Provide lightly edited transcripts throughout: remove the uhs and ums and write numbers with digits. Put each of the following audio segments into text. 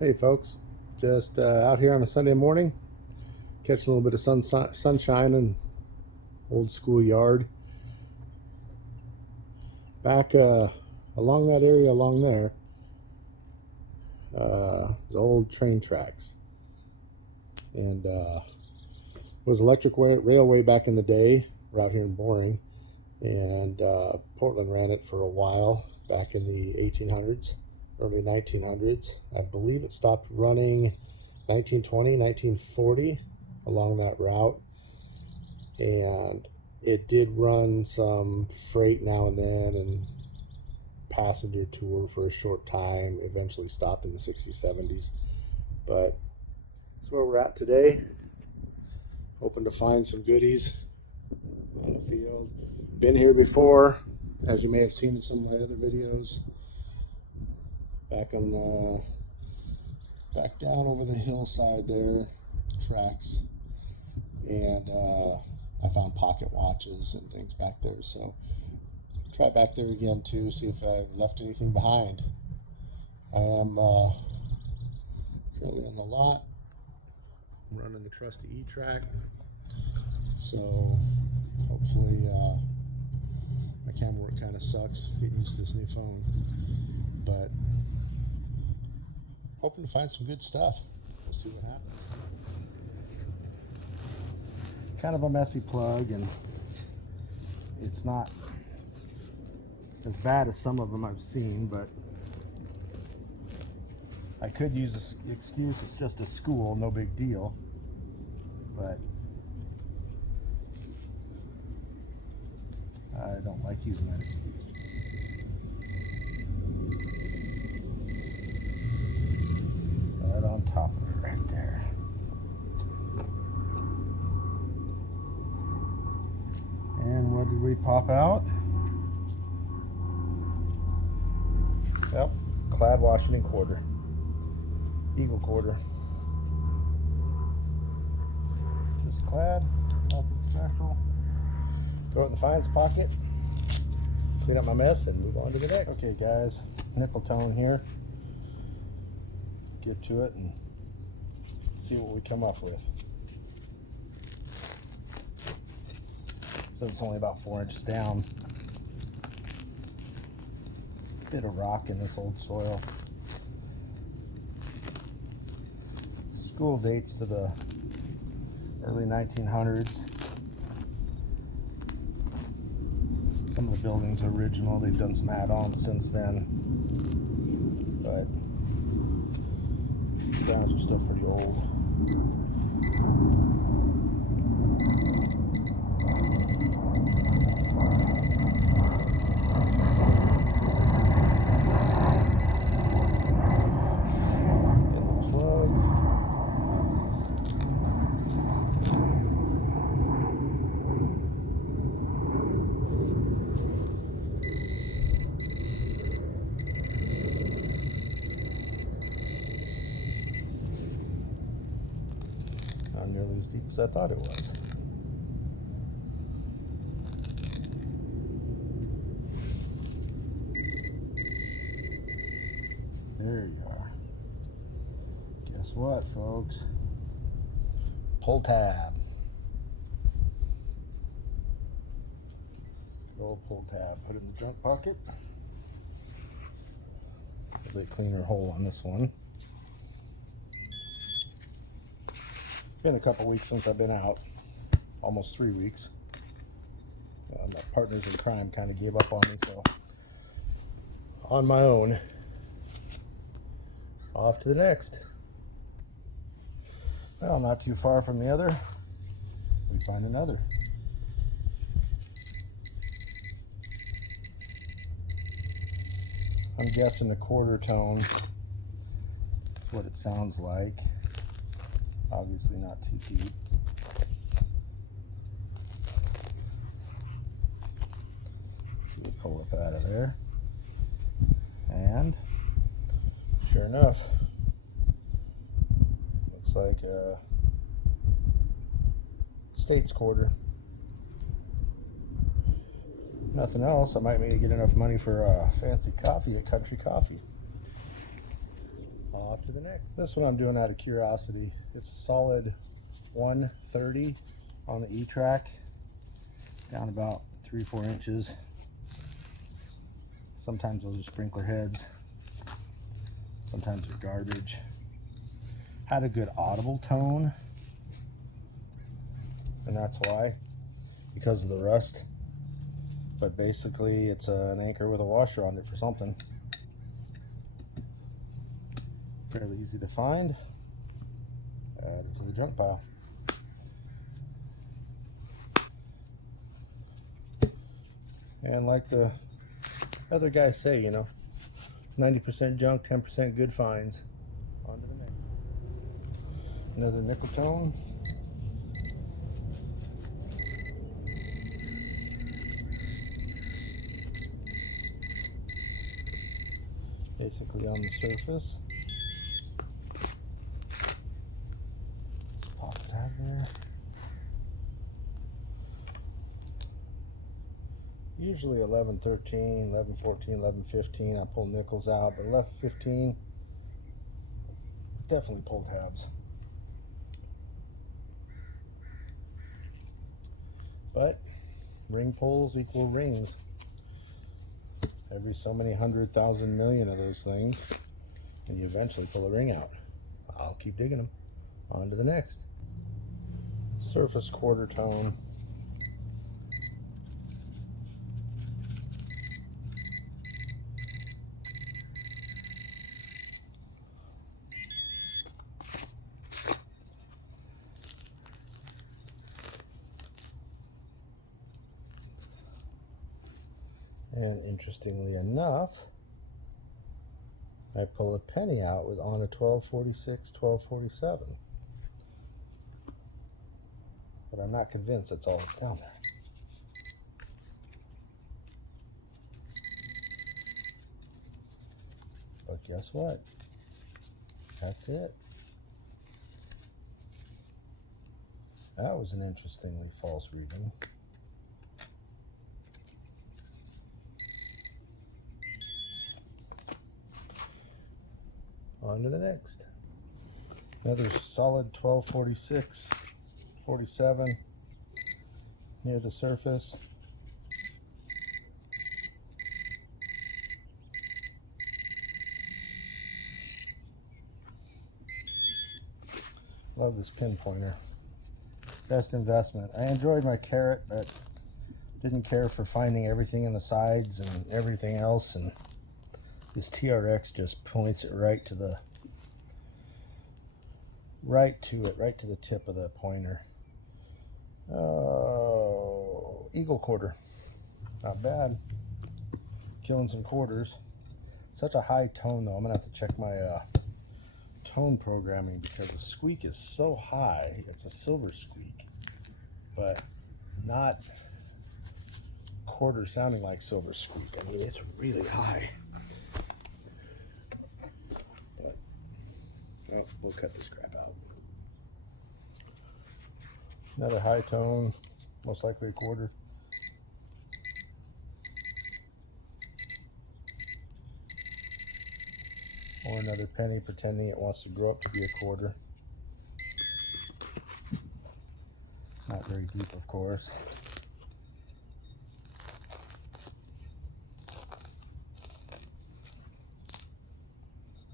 Hey folks, just out here on a Sunday morning, catching a little bit of sunshine in old school yard. Back along that area along there, is old train tracks, and was electric railway back in the day. We're out here in Boring, and Portland ran it for a while back in the 1800s. Early 1900s. I believe it stopped running 1920, 1940 along that route. And it did run some freight now and then and passenger tour for a short time. Eventually stopped in the 60s, 70s. But that's where we're at today. Hoping to find some goodies on the field. Been here before, as you may have seen in some of my other videos. Back down over the hillside there, tracks, and I found pocket watches and things back there. So try back there again too, see if I've left anything behind. I am currently on the lot. I'm running the trusty E-Track, so hopefully my camera work kind of sucks. Getting used to this new phone, but hoping to find some good stuff. We'll see what happens. Kind of a messy plug, and it's not as bad as some of them I've seen, but I could use this excuse, it's just a school, no big deal. But I don't like using that excuse. Right on top of it right there. And what did we pop out? Yep, clad Washington quarter. Eagle quarter. Just clad, nothing special. Throw it in the fines pocket, clean up my mess, and move on to the next. Okay guys, nickel tone here. Get to it and see what we come up with. So it's only about 4 inches down. Bit of rock in this old soil. School dates to the early 1900s. Some of the buildings are original. They've done some add-ons since then, but grounds are still pretty old. Not nearly as deep as I thought it was. There you are. Guess what, folks? Pull tab. Good old pull tab. Put it in the junk pocket. A bit cleaner hole on this one. Been a couple weeks since I've been out, almost 3 weeks. My partners in crime kind of gave up on me, so on my own, off to the next. Well, not too far from the other, we find another. I'm guessing a quarter tone is what it sounds like. Obviously not too deep. We'll pull up out of there. And sure enough, looks like a States quarter. Nothing else, I might maybe get enough money for fancy coffee at Country Coffee. off to the next. This one I'm doing out of curiosity. It's a solid 130 on the E-track, down about 3-4 inches. Sometimes those are sprinkler heads, sometimes they're garbage. Had a good audible tone, and that's why, because of the rust. But basically it's an anchor with a washer on it for something. Fairly easy to find. Add it to the junk pile. And like the other guys say, you know, 90% junk, 10% good finds. On to the next. Another nickel tone. Basically on the surface. Pop it out there. Usually 11, 13, 11, 14, 11, 15. I pull nickels out, but left 15. Definitely pull tabs. But ring pulls equal rings. Every so many 100,000 million of those things, and you eventually pull a ring out. I'll keep digging them. On to the next. Surface quarter tone. And interestingly enough, I pull a penny out with on a 1246, 1247. But I'm not convinced that's all that's down there. But guess what? That's it. That was an interestingly false reading. On to the next. Another solid 1246, 47 near the surface. Love this pinpointer. Best investment. I enjoyed my carrot, but didn't care for finding everything in the sides and everything else, and this TRX just points it right to the tip of the pointer. Oh, eagle quarter. Not bad. Killing some quarters. Such a high tone though. I'm gonna have to check my tone programming because the squeak is so high. It's a silver squeak, but not quarter sounding like silver squeak. I mean, it's really high. Oh, we'll cut this crap out. Another high tone, most likely a quarter. Or another penny pretending it wants to grow up to be a quarter. Not very deep, of course.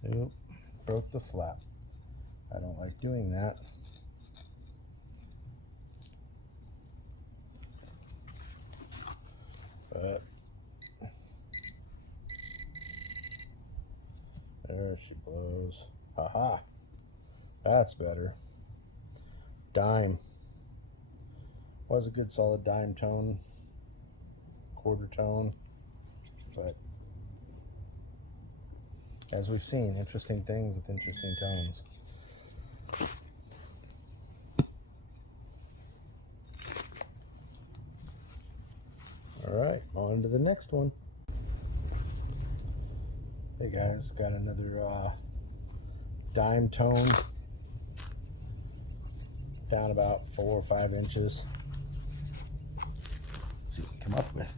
Oop, broke the flap. I don't like doing that. But there she blows. Haha. That's better. Dime. Was a good solid dime tone. Quarter tone. But as we've seen, interesting things with interesting tones. Alright, on to the next one. Hey guys, got another dime tone. Down about 4 or 5 inches. Let's see what we come up with.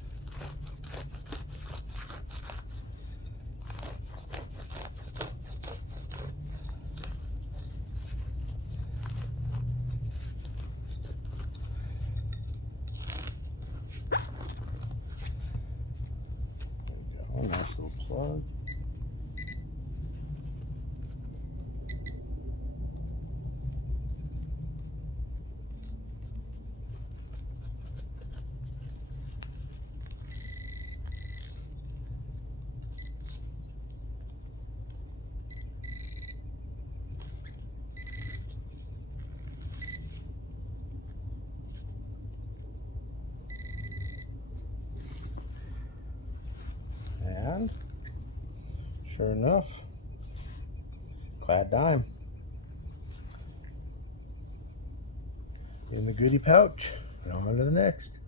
Sure enough, clad dime in the goodie pouch, and on to the next.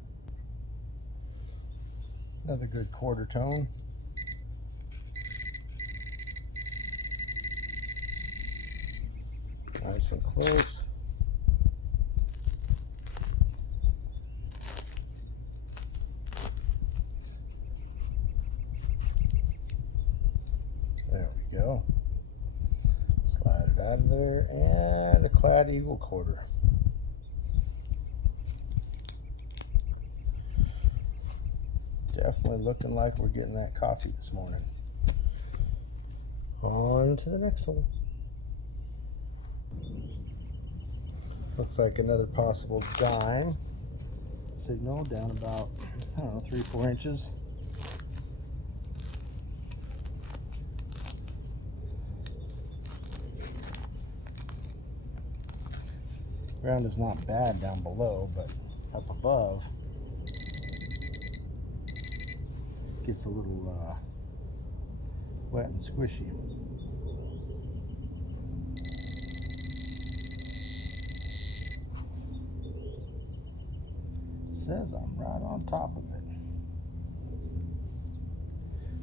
Another good quarter tone. Nice and close. There we go. Slide it out of there, and a clad eagle quarter. Definitely looking like we're getting that coffee this morning. On to the next one. Looks like another possible dime signal down about, I don't know, 3-4 inches. Ground is not bad down below, but up above gets a little wet and squishy. Says I'm right on top of it,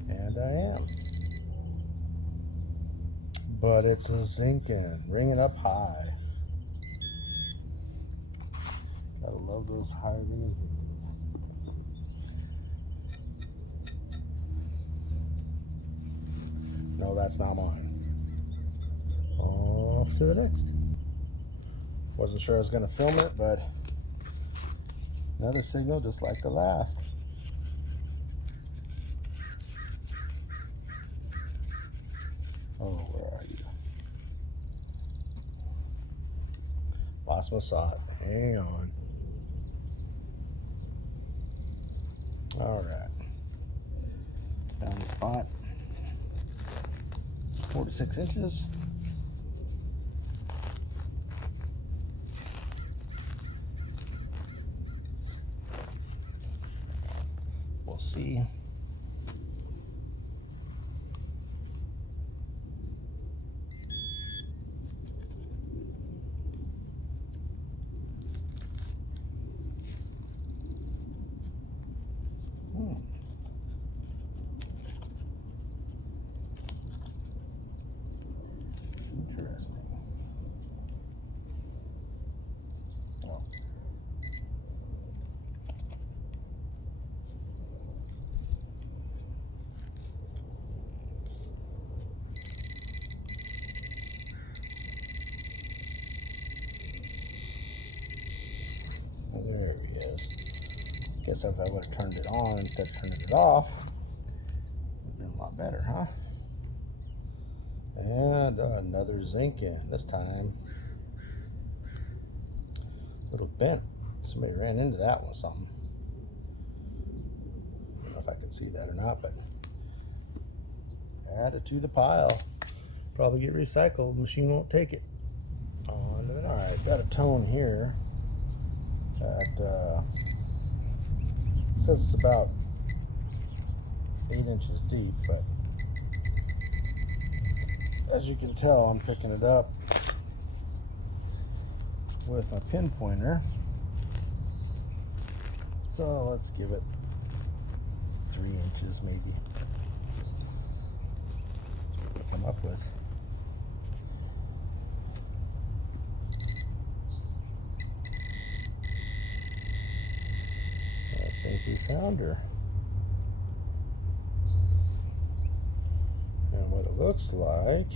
and I am, but it's a zinking, ringing up high. Gotta love those high ringing zinkings. No, that's not mine. Off to the next. Wasn't sure I was gonna film it, but another signal just like the last. Oh, where are you? Lost my shot. Hang on. All right. Found the spot. 4 to 6 inches. We'll see. Interesting. Oh. There he is. Guess if I would have turned it on instead of turning it off, it would have been a lot better, huh? And another zinc in, this time a little bent. Somebody ran into that one with something. I don't know if I can see that or not, but add it to the pile. Probably get recycled, machine won't take it. Alright, got a tone here that says it's about 8 inches deep, but as you can tell, I'm picking it up with my pinpointer. So let's give it 3 inches maybe to come up with. I think we found her. And what it looks like,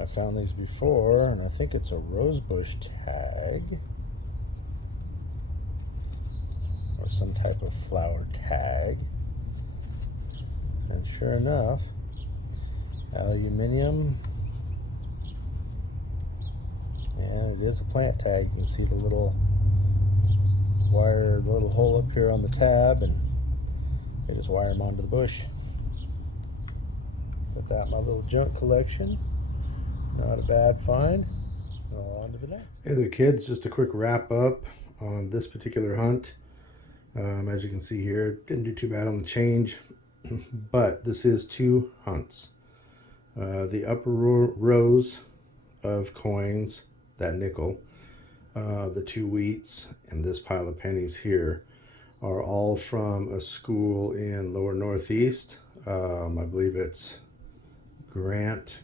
I found these before, and I think it's a rosebush tag or some type of flower tag. And sure enough, aluminium, and it is a plant tag. You can see the little wire, little hole up here on the tab, and they just wire them onto the bush. Put that in my little junk collection. Not a bad find. On to the next. Hey there, kids. Just a quick wrap up on this particular hunt. As you can see here, didn't do too bad on the change. But this is 2 hunts. The upper rows of coins, that nickel, the 2 wheats, and this pile of pennies here are all from a school in lower northeast. I believe it's Grant.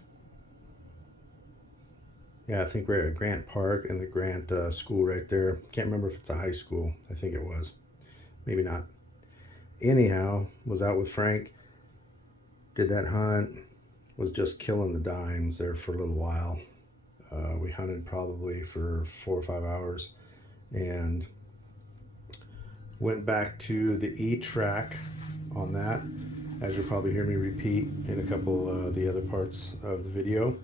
Yeah, I think we're at Grant Park and the Grant school right there. Can't remember if it's a high school. I think it was. Maybe not. Anyhow, was out with Frank. Did that hunt. Was just killing the dimes there for a little while. We hunted probably for 4 or 5 hours and went back to the E track on that, as you'll probably hear me repeat in a couple of the other parts of the video.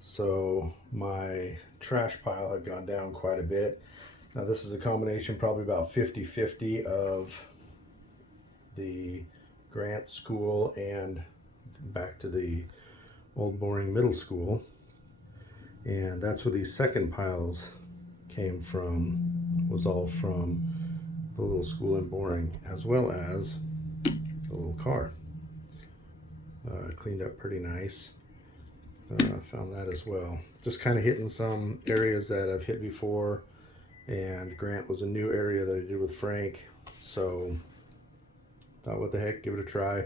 So my trash pile had gone down quite a bit. Now this is a combination, probably about 50-50 of the Grant School and back to the Old Boring Middle School. And that's where these second piles came from, was all from the little school in Boring, as well as the little car. Cleaned up pretty nice. Found that as well. Just kind of hitting some areas that I've hit before, and Grant was a new area that I did with Frank, so thought, what the heck, give it a try.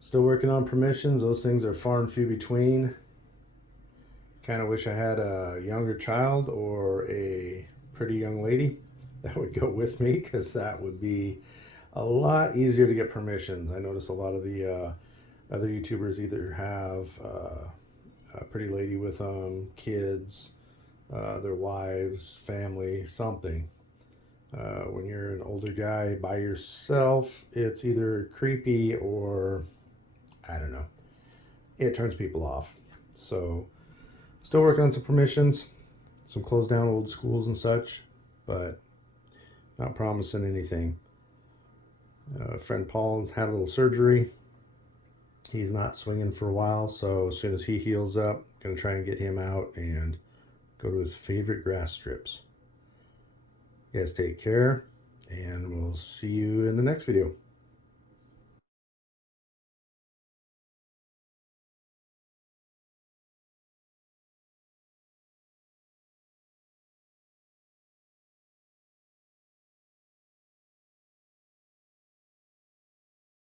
Still working on permissions. Those things are far and few between. Kind of wish I had a younger child or a pretty young lady that would go with me, because that would be a lot easier to get permissions. I notice a lot of the other YouTubers either have a pretty lady with them, kids, their wives, family, something. When you're an older guy by yourself, it's either creepy or, I don't know, it turns people off. So still working on some permissions, some closed down old schools and such, but not promising anything. Friend Paul had a little surgery. He's not swinging for a while, so as soon as he heals up, going to try and get him out and go to his favorite grass strips. You guys take care, and we'll see you in the next video.